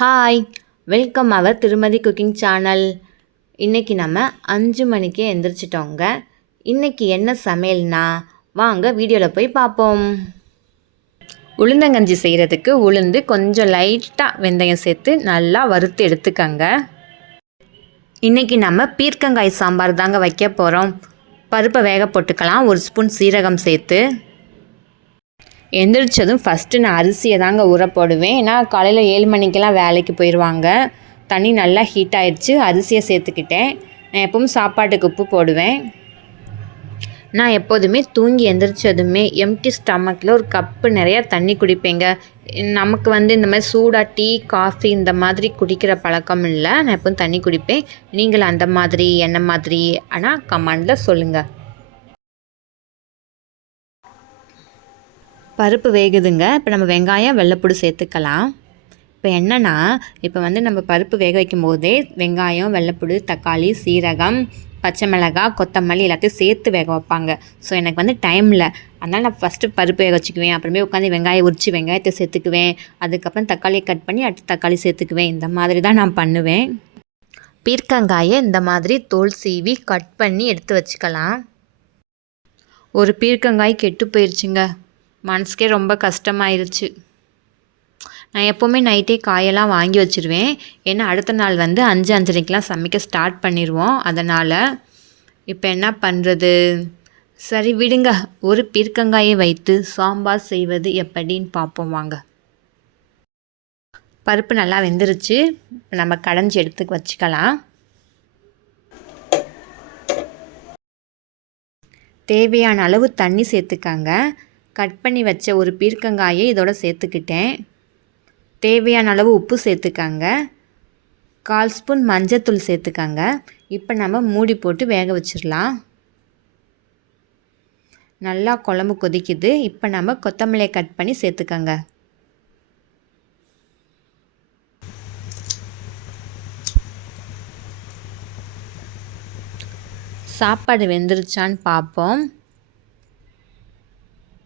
Hi, welcome அவர் திருமதி cooking channel. இன்றைக்கி நம்ம 5 மணிக்கே எந்திரிச்சிட்டோங்க. இன்றைக்கி என்ன சமையல்னா வாங்க வீடியோவில் போய் பார்ப்போம். உளுந்தங்கஞ்சி செய்கிறதுக்கு உளுந்து கொஞ்சம் லைட்டாக வெந்தயம் சேர்த்து நல்லா வறுத்து எடுத்துக்கங்க. இன்றைக்கி நம்ம பீர்க்கங்காய் சாம்பார் தாங்க வைக்க போகிறோம். பருப்பை வேக போட்டுக்கலாம். 1 ஸ்பூன் சீரகம் சேர்த்து எந்திரிச்சதும் ஃபஸ்ட்டு நான் அரிசியை தாங்க ஊற போடுவேன். ஏன்னா காலையில் 7 மணிக்கெல்லாம் வேலைக்கு போயிடுவாங்க. தண்ணி நல்லா ஹீட் ஆகிடுச்சு. அரிசியை சேர்த்துக்கிட்டேன். நான் எப்பவும் சாப்பாட்டுக்கு உப்பு போடுவேன். நான் எப்போதுமே தூங்கி எந்திரிச்சதுமே எம்டி ஸ்டமக்கில் ஒரு கப்பு நிறையா தண்ணி குடிப்பேங்க. நமக்கு இந்த மாதிரி சூடாக டீ காஃபி இந்த மாதிரி குடிக்கிற பழக்கம் இல்லை. நான் எப்பவும் தண்ணி குடிப்பேன். நீங்கள் அந்த மாதிரி என்ன மாதிரி ஆனால் கமெண்டில் சொல்லுங்கள். பருப்பு வேகுதுங்க. இப்போ நம்ம வெங்காயம் வெள்ளைப்பூடு சேர்த்துக்கலாம். இப்போ என்னென்னா நம்ம பருப்பு வேக வைக்கும் போதே வெங்காயம் வெள்ளைப்பூடு தக்காளி சீரகம் பச்சை மிளகாய் கொத்தமல்லி எல்லாத்தையும் சேர்த்து வேக வைப்பாங்க. ஸோ எனக்கு டைம் இல்லை. அதனால் நான் ஃபஸ்ட்டு பருப்பு வேக வச்சுக்குவேன். அப்புறமே உட்காந்து வெங்காயம் உரித்து வெங்காயத்தை சேர்த்துக்குவேன். அதுக்கப்புறம் தக்காளியை கட் பண்ணி அடுத்து தக்காளி சேர்த்துக்குவேன். இந்த மாதிரி தான் நான் பண்ணுவேன். பீர்க்கங்காயை இந்த மாதிரி தோல் சீவி கட் பண்ணி எடுத்து வச்சுக்கலாம். ஒரு பீர்க்கங்காய் கெட்டு போயிடுச்சுங்க. மனசுக்கே ரொம்ப கஷ்டமாயிருச்சு. நான் எப்போவுமே நைட்டே காயெல்லாம் வாங்கி வச்சுருவேன். ஏன்னா அடுத்த நாள் 5-5:30க்கெலாம் சமைக்க ஸ்டார்ட் பண்ணிடுவோம். அதனால் இப்போ என்ன பண்ணுறது, சரி விடுங்க. ஒரு பீர்க்கங்காயை வைத்து சாம்பார் செய்வது எப்படின்னு பார்ப்போம் வாங்க. பருப்பு நல்லா வெந்துருச்சு. நம்ம கடைஞ்சி எடுத்து வச்சுக்கலாம். தேவையான அளவு தண்ணி சேர்த்துக்கங்க. கட் பண்ணி வச்ச ஒரு பீர்க்கங்காயை இதோட சேர்த்துக்கிட்டேன். தேவையான அளவு உப்பு சேர்த்துக்கங்க. 1/4 ஸ்பூன் மஞ்சத்தூள் சேர்த்துக்கங்க. இப்போ நம்ம மூடி போட்டு வேக வச்சிடலாம். நல்லா குழம்பு கொதிக்குது. இப்போ நம்ம கொத்தமல்லியை கட் பண்ணி சேர்த்துக்கங்க. சாப்பாடு வெந்துருச்சான்னு பார்ப்போம்.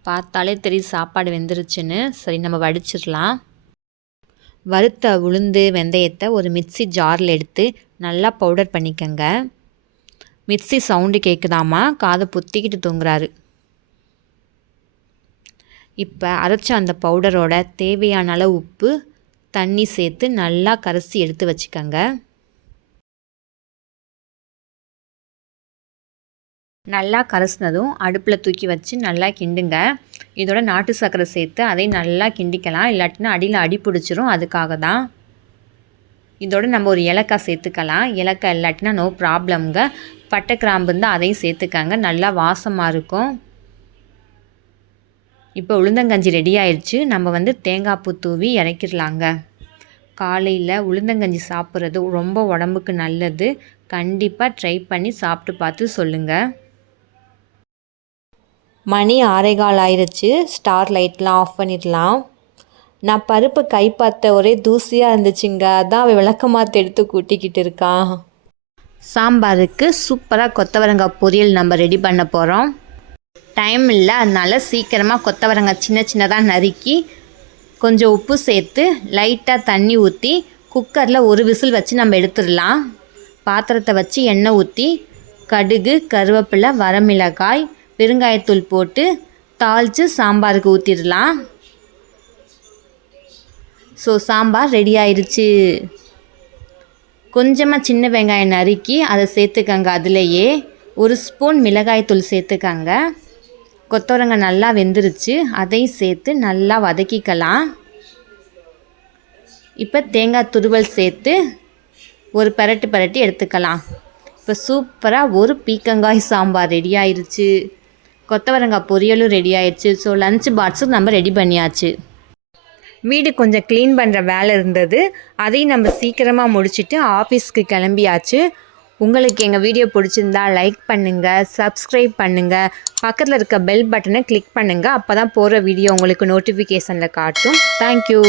பார்த்தாலே தெரியும் சாப்பாடு வெந்துருச்சுன்னு. சரி நம்ம வடிச்சிடலாம். வறுத்த உளுந்து வெந்தயத்தை ஒரு மிக்ஸி ஜாரில் எடுத்து நல்லா பவுடர் பண்ணிக்கங்க. மிக்ஸி சவுண்டு கேட்குதாமா, காதை பொத்திக்கிட்டு தூங்குறாரு. இப்போ அரைச்ச அந்த பவுடரோட தேவையான அளவு உப்பு தண்ணி சேர்த்து நல்லா கரைச்சி எடுத்து வச்சுக்கோங்க. நல்லா கரைசினதும் அடுப்பில் தூக்கி வச்சு நல்லா கிண்டுங்க. இதோட நாட்டு சர்க்கரை சேர்த்து அதை நல்லா கிண்டிக்கலாம். இல்லாட்டினா அடியில் அடி பிடிச்சிரும். அதுக்காக தான். இதோட நம்ம ஒரு ஏலக்காய் சேர்த்துக்கலாம். ஏலக்காய் இல்லாட்டினா நோ ப்ராப்ளம்ங்க. பட்டை கிராம்பு இருந்தால் அதையும் சேர்த்துக்கங்க. நல்லா வாசமாக இருக்கும். இப்போ உளுந்தங்கஞ்சி ரெடி ஆயிடுச்சு. நம்ம தேங்காய் பூ தூவி இறக்கிடலாங்க. காலையில் உளுந்தங்கஞ்சி சாப்பிட்றது ரொம்ப உடம்புக்கு நல்லது. கண்டிப்பாக ட்ரை பண்ணி சாப்பிட்டு பார்த்து சொல்லுங்கள். மணி 6:15 ஆயிடுச்சு. ஸ்டார் லைட்லாம் ஆஃப் பண்ணிடலாம். நான் பருப்பு கை பார்த்த ஒரே தூசியாக இருந்துச்சுங்க. அதான் விளக்கமாற்ற எடுத்து கூட்டிக்கிட்டு இருக்கான். சாம்பாருக்கு சூப்பராக கொத்தவரங்காய் பொரியல் நம்ம ரெடி பண்ண போகிறோம். டைம் இல்லை, அதனால் சீக்கிரமாக கொத்தவரங்காய் சின்ன சின்னதாக நறுக்கி கொஞ்சம் உப்பு சேர்த்து லைட்டாக தண்ணி ஊற்றி குக்கரில் ஒரு விசில் வச்சு நம்ம எடுத்துடலாம். பாத்திரத்தை வச்சு எண்ணெய் ஊற்றி கடுகு கருவேப்பிலை வரமிளகாய் பெருங்காயத்தூள் போட்டு தாளித்து சாம்பாருக்கு ஊற்றிடலாம். ஸோ சாம்பார் ரெடி ஆயிடுச்சு. கொஞ்சமாக சின்ன வெங்காயம் நறுக்கி அதை சேர்த்துக்கங்க. அதுலேயே 1 ஸ்பூன் மிளகாய்த்தூள் சேர்த்துக்கங்க. கொத்தவரங்காய் நல்லா வெந்துருச்சு. அதையும் சேர்த்து நல்லா வதக்கிக்கலாம். இப்போ தேங்காய் துருவல் சேர்த்து ஒரு பரட்டி எடுத்துக்கலாம். இப்போ சூப்பராக ஒரு பீர்க்கங்காய் சாம்பார் ரெடி ஆயிடுச்சு. கொத்தவரங்காய் பொரியலும் ரெடி ஆயிடுச்சு. ஸோ லஞ்ச் பாக்ஸும் நம்ம ரெடி பண்ணியாச்சு. வீடு கொஞ்சம் க்ளீன் பண்ணுற வேலை இருந்தது. அதையும் நம்ம சீக்கிரமாக முடிச்சுட்டு ஆஃபீஸ்க்கு கிளம்பியாச்சு. உங்களுக்கு எங்கள் வீடியோ பிடிச்சிருந்தா லைக் பண்ணுங்கள், சப்ஸ்கிரைப் பண்ணுங்கள், பக்கத்தில் இருக்க பெல் பட்டனை கிளிக் பண்ணுங்கள். அப்போ தான் போகிற வீடியோ உங்களுக்கு நோட்டிஃபிகேஷனில் காட்டும். தேங்க்யூ.